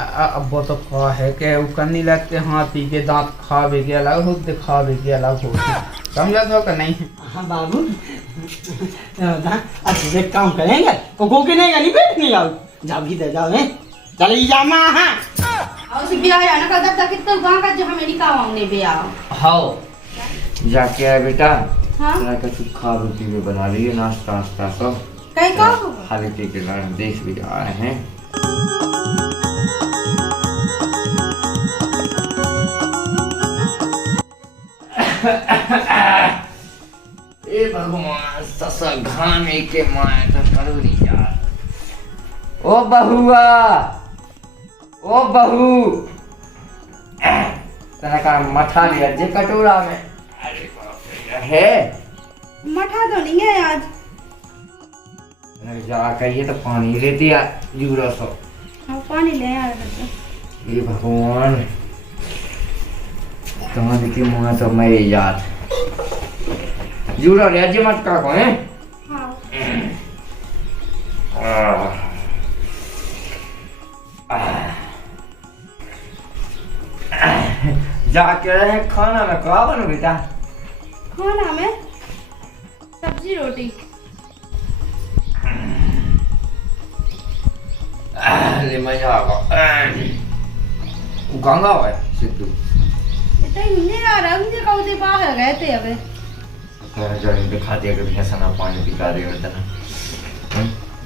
अब वो तो कहा है कि वो करनी लगते हाथी के दांत खावे के अलग हो दिखावे के अलग हो। समझा तो कि नहीं? हाँ बाबू अब एक काम करेंगे को के नहीं गली बैठ नहीं आओ जा भी दे जाओ हैं चल जा मां हां और सी ब्याह है ना कदर तक कितना गांव का जो अमेरिका हमने ब्याह हाओ जाके आए बेटा। हां तेरा कुछ खा रोटी भी बना लिए नाश्ता नाश्ता सब कहीं का खाली पी के देख भी आए हैं। ए भगवान ससा घामे के माए तो करोरी यार। ओ बहुआ ओ बहू तेरा का मठा लिया जे कटोरा में। अरे बाप रे है मठा तो नहीं है आज। जा कहिए तो पानी लेती है जूरा सो। हाँ पानी ले यार। ये भगवान तुम्हारे की मुँह तो मैं याद जूरा ले आज मत का को हैं। हाँ जाके रहे खाना में क्या बनो बेटा? खाना में सब्जी रोटी। ले मजा आगा गंगा है सिद्धू इतना ही नहीं आ रहा मुझे कब से बाहर गए थे अबे। जड़ी दिखा दिया कि भैंस ना पानी पिला रही होता ना।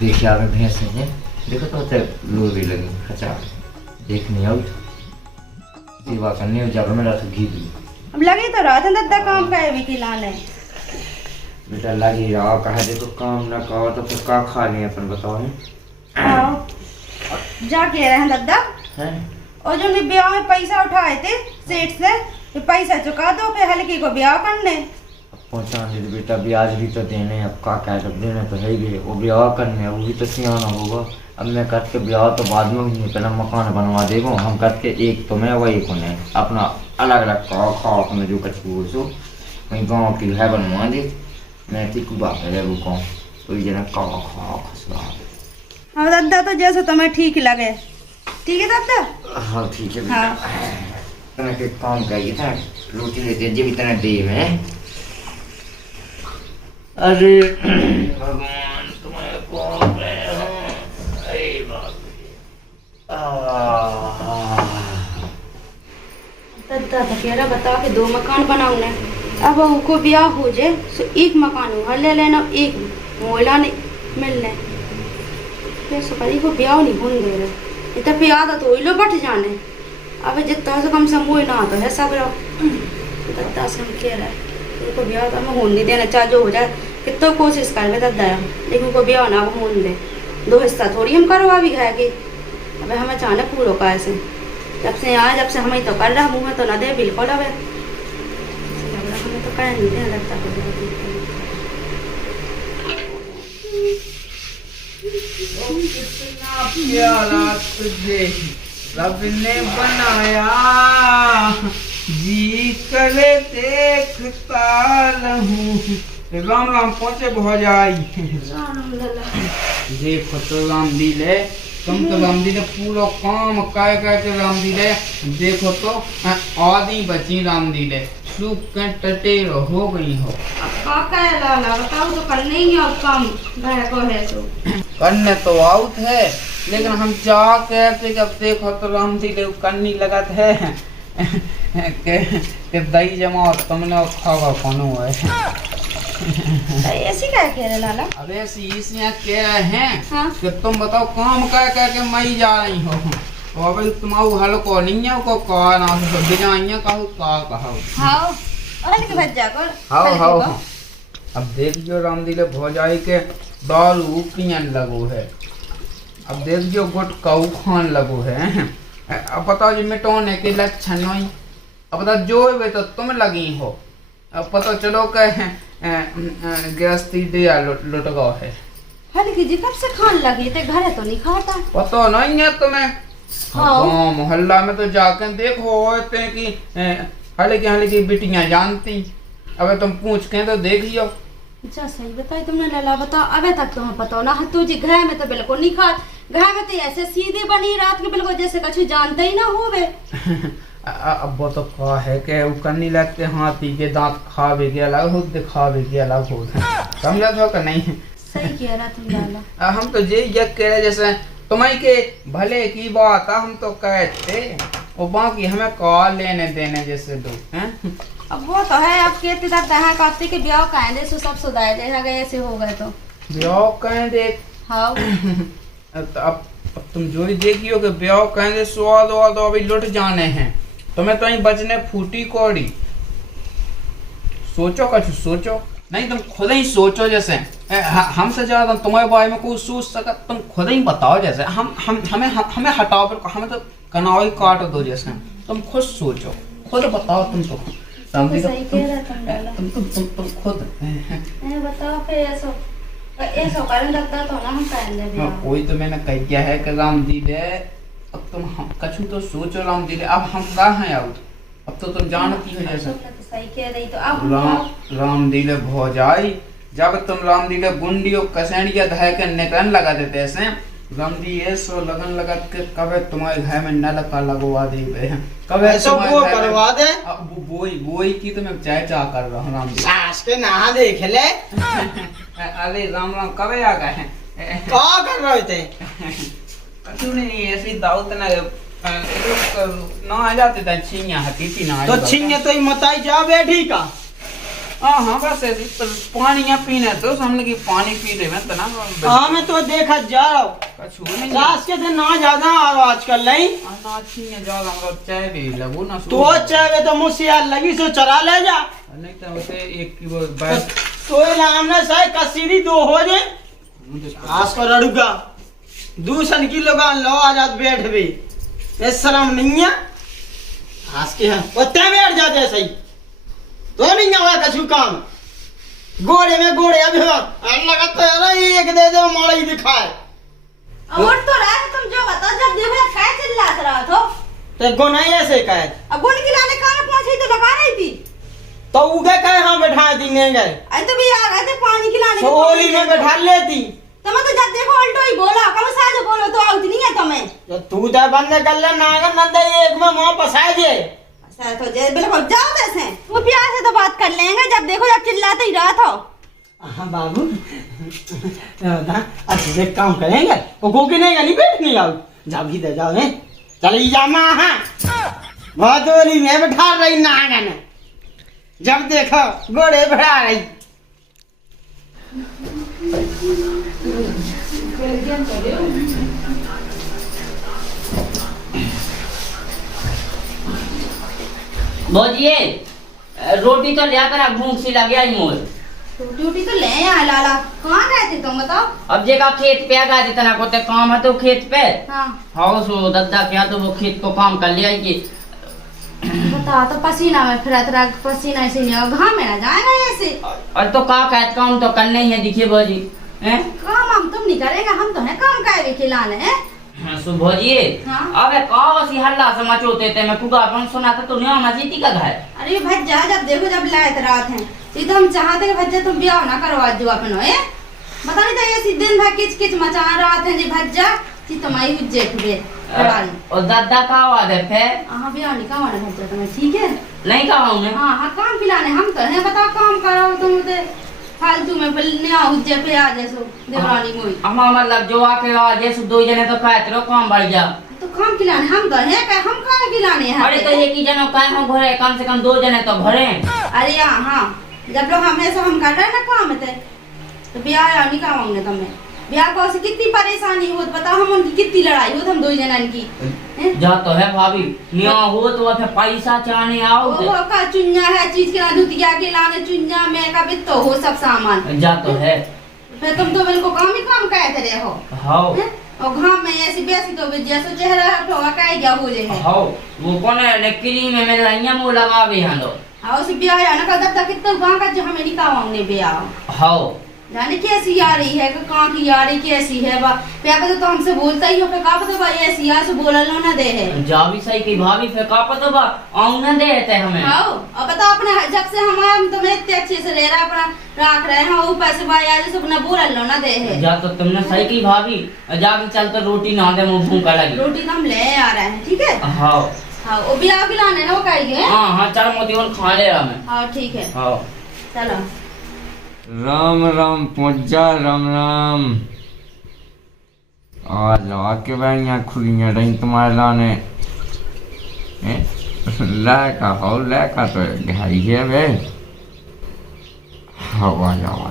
देखिए आगे भैंस है देखो तो होते लो भी लगी खचा देखनी आउट सेवा करनी हो जब मेरा तो घी दी। अब लगे तो रहा था दद्दा काम का है भी खिलाने। बेटा लगी रहा कहा देखो काम ना कहो तो फिर का खा लिया अपन बताओ हैं। हाँ जा के रहे हैं दद्दा हैं और जो ब्याह में पैसा उठाए थे सेठ से तो पैसा चुका दो फिर हल्की को ब्याह करने। पहुँचाने दे बेटा ब्याज भी तो देने अब का क्या जब देने तो है ही वो ब्याह करने वो भी तो सियाना होगा। अब मैं करके ब्याह तो बाद में ही पहले मकान बनवा देगा हम करके एक तो मैं वही को नहीं अपना अलग अलग खाओ अपने जो कछु सो वहीं गाँव की है बनवा दे मैं तीकू बाप है वो गाँव तो ये जना खाओ खसरा। हाँ दादा तो जैसे तुम्हें ठीक लगे ठीक है दादा। हाँ ठीक है हाँ तना के काम करिए था रोटी लेते जे भी तना दे में। अरे भगवान तुम्हारे कौन दादा तो कह रहा बता के 2 मकान बनाऊंगा। अब उनको ब्याह हो जाए तो एक मकान वहाँ ले लेना एक मोहल्ला नहीं मिलने फिर सुपारी को ब्याह नहीं होने दे रहे इतना पे आदत तो लो बट जाने। अब जितना से कम समूह ना तो है सब दादा से हम कह रहा है उनको ब्याह तो हमें होने नहीं देना चाहे जो हो जाए कितना कोशिश कर में दादा लेकिन उनको ब्याह ना होने दे 2 हिस्सा थोड़ी हम करवा भी खाएगी। अब हमें चाहना पूरा का ऐसे जब से आए जब से हमें तो कर रहा मुँह में तो ना दे बिल्कुल। अब हमें तो कह नहीं दे लगता कितना प्यारा तुझे रब ने बनाया जी करे देखता रहूं। राम राम पहुँचे भौजाई। देखो तो राम दिले तुम तो राम दिले पूरा काम काय के राम दिले देखो तो आधी बची राम दिले सूख के टटेर हो गई हो। लाला बताओ तो करने ही अब काम घर को है तो करने तो आउट है लेकिन हम जा के जब देखो तो राम दिले करनी लगत है के दही जमा तुमने खावा कौनो है। ऐसी क्या कह रहे लाला? अब ऐसी इसियाँ क्या हैं हाँ? कि तुम बताओ काम कह के मई जा रही हो तो अब तुम्हारा हल्को नहीं है को कहा ना बिना कहो कहो हाँ हल्के भज्जा कर हाँ अब देखियो राम दिले भौजाई के दारू पियन लगो है। अब देखियो गुटकाऊ खान लगो है। अब बताओ जी मिटोने के लक्षण नहीं। अब बता जो वे तो तुम लगी हो अब पता चलो के गृहस्थी दिया लुट गो है। हल्की जी कब से खान लगी थे घरे तो नहीं खाता पता नहीं है तुम्हें। हाँ मोहल्ला में तो जाकर देखो होते कि हल्की हल्की बिटियां जानती। अब तुम पूछ के तो देखियो अच्छा सही बताई तुमने लला, बताओ अबे तक तुम्हें पता ना है तुझे घर में तो बिल्कुल नहीं खा, घर में तो ऐसे सीधे बनी रात के बिल्कुल जैसे कछु जानते ही ना होवे। अब वो तो कहा है कि वो करने लगते हाथी के दांत खावे के अलग हो, दिखावे के अलग हो, समझा तो कि नहीं? सही कह रहा तुम लाला। हम तो ये यक कह रहे जैसे तुम्हें के भले की बात है, हम तो कहते और बाकी हमें कॉल लेने देने जैसे दो हैं। अब वो तो है, अब कहते हैं काफी के ब्याह का है सो सब सुधार जैसा गए ऐसे हो गए तो ब्याह कहें देख। हाँ तो अब तुम जो ही देखियो कि ब्याह कहें दे स्वाद वाद अभी लुट जाने हैं, तुम्हें तो ही बचने फूटी कौड़ी। सोचो कुछ सोचो, नहीं तुम खुद ही सोचो जैसे हमसे ज्यादा तुम्हारे बारे में कोई सोच सका, तुम खुद ही बताओ जैसे हमें हटाओ, फिर हमें तो कनाई काट दो जैसे, तुम खुद सोचो, खुद बताओ। तुम तो सही कह रहा तुम लाला। तुम खुद बताओ फिर ऐसा कारण लगता तो ना हम पहन ले ब्याह। वही तो मैंने कह दिया है कि राम दिले, अब तुम कछु तो सोचो राम दिले, अब हम कहाँ हैं अब तो तुम जानती हो जैसे। तुमने तो सही कह रही, तो अब राम दिले भौजाई, जब तुम राम दिले गुंडी और कसेड़िया धह के निकलन लगा देते ऐसे, राम दी सो लगन लगा के कबे तुम्हारे घर में नल का लगवा दे कबे वो करवा दे। बोई की तो मैं चाह कर रहा हूँ राम दी। सास के नहा देख ले। अरे राम राम कबे आ गए हैं? क्या कर रहे थे? क्यों नहीं ऐसी दाऊद ना आ जाते थे, छिया हती थी ना तो छिंगे तो ही मताई जा बैठी का। हाँ बस ऐसी पानी या पीने तो सामने की पानी पी रहे मैं तो ना। हाँ मैं तो देखा जा रहा हूँ, कछु नहीं सास के दिन ना ज्यादा आ रहा आजकल नहीं। ना छिया ज्यादा मतलब चाय भी लगू ना तो चाहे तो मुझसे यार लगी सो चरा ले जा, नहीं तो उसे एक की वो बैठ तो लामने सही कसीदी दो हो जाए आस पर अड़ूगा दूसर की लोग लो आजाद बैठ भी शर्म नहीं है। आस के हैं बैठ जाते सही तो नहीं हुआ कछु काम, घोड़े में घोड़े अभी लगता है एक दे दो माड़ा ही दिखाए। और तो रहा है तुम जो बताओ, जब देखो क्या चिल्ला रहा था तो गुना ऐसे कहे अब गुण खिलाने कहाँ पहुंची तो लगा रही थी, तो उगे कहे हाँ बैठा दी नहीं गए अरे तो भी आ गए थे पानी खिलाने तो ओली में बैठा लेती। तुम तो जब देखो उल्टो ही बोला, कब साझ बोलो तो आउट नहीं है तुम्हें। तो तू तो बंद कर ले नागर नंदे एक में मुंह पसाए जे तो जे बिल्कुल जाओ जैसे वो प्यार से तो बात कर लेंगे, जब देखो जब चिल्लाते ही रहा था। हाँ बाबू अच्छा एक काम करेंगे वो गोगी नहीं गली बैठ नहीं आओ जा भी दे जाओ हैं चली जा माँ। हाँ बहुत ओली में बैठा रही नागन, जब देखो घोड़े बैठा रही। बोलिए रोटी तो लिया कर, भूख सी लग गया मोर। ड्यूटी तो ले यहाँ लाला, कहाँ गए थे तुम बताओ? अब जेका खेत पे आ गए थे तना को ते काम है तो खेत पे हाँ हाँ सो दद्दा क्या तो वो खेत को काम कर लिया कि बता तो पसीना में फिर तेरा पसीना ऐसे नहीं होगा, घाम में ना जाएगा ऐसे। और तो का कहत काम तो करने ही है दिखिए भौजी हैं। काम हम तुम नहीं करेगा, हम तो है काम का खिलाने हैं। भौजी हाँ? अबे कावसी हल्ला से मचोते थे, मैं कुगा अपन सुना था तो नहीं मजीती का घर। अरे भज्जा जब देखो जब लायत रात है ये तो हम चाहते हैं भज्जा तुम ब्याह ना करवा जो अपनो है, बता नहीं था ये दिन भर किच किच मचा रहा था जी भज्जा जी तुम्हारी उज्जैन हुए और दादा का आवाज है हाँ ब्याह नहीं कहा भज्जा तुम्हें ठीक है नहीं कहा हूँ मैं। हाँ हाँ काम खिलाने हम तो है, बताओ काम करो तुम तो फालतू में बोलने उज्जैन पे आ जैसो देवरानी मोई हम मतलब जो आके आ जैसे दो जने तो कहते रहो काम बढ़ जा तो काम खिलाने हम तो है क्या, हम कहाँ खिलाने हैं? अरे तो ये की जनो काय हम घरे कम से कम दो जने तो भरे। अरे हाँ जब लोग हमेशा हम कर रहे हैं ना काम थे तो ब्याह नहीं कराऊंगे तुम्हें, ब्याह को से कितनी परेशानी हो बताओ, हम उनकी कितनी लड़ाई हो हम दो जनन की जा तो है भाभी निया हो तो फिर पैसा चाहने आओ वो का चुन्या है चीज के धुतिया के लाने चुन्या में का भी तो हो सब सामान जा तो है फिर तुम तो बिल्कुल काम ही काम कहते रहे हो। हाँ और घाम में ऐसी बेसी तो जैसे चेहरा तो का क्या हो जाए हाँ वो कौन है क्रीम में मेरा यहाँ मुँह लगा भी हैं लोग। हाँ उसे ब्याह है ना कल तक कितना वहाँ का जो हमें निकाह हमने ब्याह हाँ जाने कैसी आ रही है कि कहाँ की आ रही कैसी है बा प्या तो हमसे बोलता ही हो पे का पता भाई ऐसी आ से बोलल ना दे है जा भी सही की भाभी फिर का पता बा आऊ ना दे ते हमें आओ अब बता अपने जब से हम तुम्हें इतने अच्छे से ले रहा अपना रख रहे हैं वो पैसे भाई आज से अपना बोलल ना दे है जा तो तुमने सही की भाभी जा के चल तो रोटी ना दे मुंह भूखा लगी रोटी तो हम ले आ रहे हैं ठीक है हाँ हाँ वो भी आगे लाने ना वो कहेंगे हाँ हाँ चल मोती खा ले हमें हाँ ठीक है हाँ चलो राम राम पहुँच जा राम राम। आज आके बैठियाँ खुलियाँ रही तुम्हारे लाने लैका हो लैका तो घाई है वे हाँ आ जाओ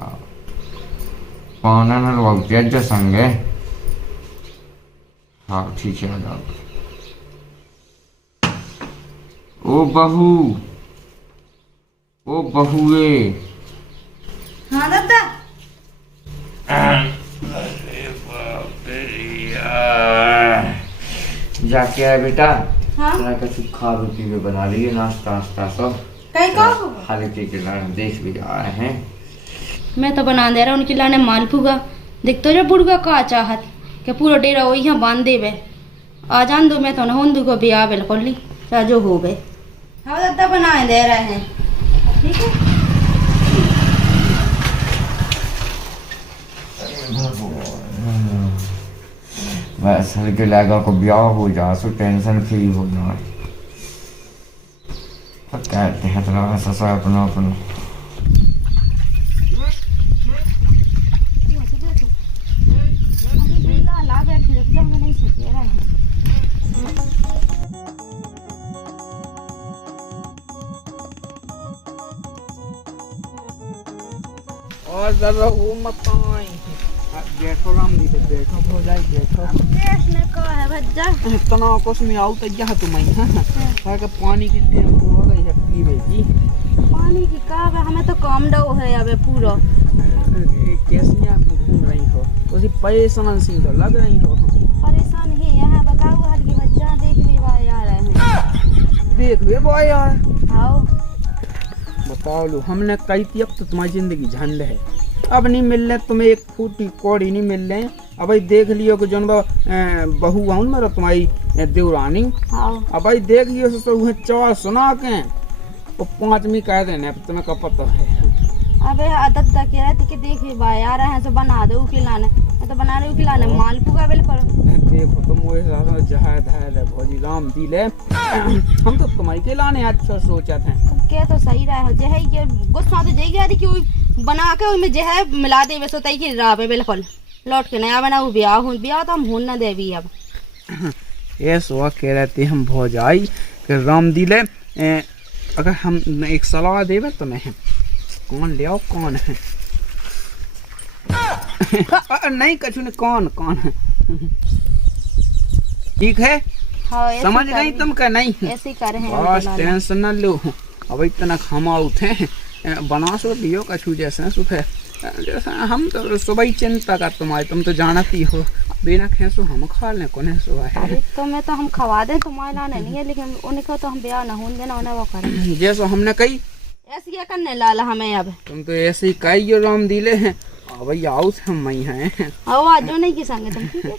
हाँ पाना न लोग जज संगे हाँ ठीक है आ जाओ। ओ बहू ओ बहुए हाँ दादा जाके आए बेटा हाँ कुछ खा पी के बना लिए नाश्ता वास्ता सब कहीं का खाली पी के लाने देख भी आए हैं। मैं तो बना दे रहा उनके लाने मालपुआ देख तो जब बुढ़गा का चाहत के पूरा डेरा वही यहाँ बांध देवे आ जान दो मैं तो नहोंदू को भी आ बिल्कुल ली जो हो गए हाँ दादा बनाए दे रहे हैं ठीक है बस हल्के लगा को ब्याह हो जा सो टेंशन फ्री हो जाए कहते हैं तो ससा अपना अपना और जरा वो मत आई बैठो राम दी तो बैठो हो जाए बैठो ने कहा है भज्जा इतना कुछ में आऊ तो यह तुम्हें हां का पानी की टेम्पो हो गई है पीवे की पानी की का हमें तो काम डो है अबे पूरा कैसे आप घूम रही हो उसी परेशान सी तो लग रही हो परेशान ही है बताओ हर की भज्जा देख भी भाई आ रहे हैं देख वे बॉय यार आओ बताओ लो हमने कई अब तो तुम्हारी जिंदगी झंड है अब नहीं मिल रहे तुम्हें एक फूटी कौड़ी नहीं मिल रहे अब भाई देख लियो कि जोन बहू आऊँ मेरा तुम्हारी देवरानी आओ अब भाई देख लियो तो वह चार सुना के वो पांचवी कह देने अब तुम्हें का पता है अबे आदत तक कह रहे थे कि देख भी भाई आ रहे हैं तो बना दो खिलाने मैं तो बना रही हूँ खिलाने मालपुआ बिल्कुल देखो तुम वो जहाँ धैर्य भौजी राम दी ले हम तो तुम्हारी के लाने अच्छा सोचा थे तुम कह तो सही रहे हो जे है कि गुस्सा तो जाएगी यार कि बना के उसमें जे है मिला दे वैसे तई की राह पे बिल्कुल लौट के नया बना वो ब्याह तो हम होन ना दे भी अब ये सो कह रहे थे हम भौजाई कि राम दी ले अगर हम एक सलाह देवे तो मैं कौन ले आओ कौन है नहीं कछु ने कौन कौन है ठीक है हाँ समझ गई तुम का नहीं ऐसे ही कर रहे हैं बस टेंशन न लो अब इतना खमा उठे बना सो लियो कछु जैसे सुबह जैसे हम तो सुबह ही चिंता कर तुम्हारी तुम तो जानती हो बिना खेसो हम खा लें कोने सुबह है तो मैं तो हम खवा दें तुम्हारे लाने नहीं है लेकिन उन्हें तो हम ब्याह ना होने देना उन्हें वो करें जैसो हमने कही ऐसे क्या करने लाला हमें अब तुम तो ऐसे ही कही हो राम दिले हैं भाई आओ हम वही हैं आओ आज जो नहीं की संगे तुम ठीक है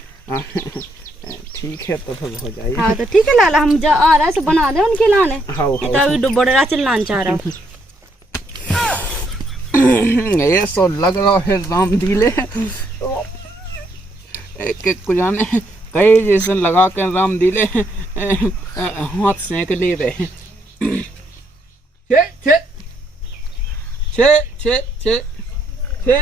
ठीक है तो फिर हो जाएगा हाँ तो ठीक है लाला हम जा आ रहा है तो बना दे उनके लाने हाँ तो अभी बड़ा चिल्लाना चाह रहा हूँ ये सो लग रहा है राम दिले एक कुछ जाने कई जैसे लगा के राम दिले हाथ सेंक ले रहे छे छे छे छे छे छे